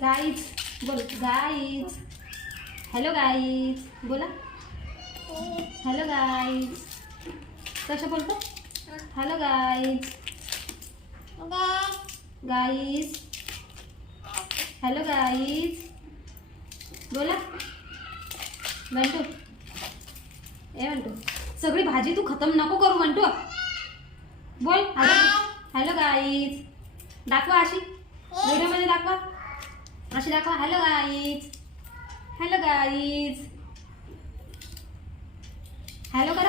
Guys बोल guys. Hello guys बोला. Hello guys कसं बोलतो. Hello guys guys. Hello guys बोला. बंटू ए बंटू सगळी भाजी तू खतम नको करू बंटू. बोल हॅलो गाईज. दाखवा अशी व्हिडिओमध्ये दाखवा. अशी दाखवा. Hello guys. Hello guys. Hello करा.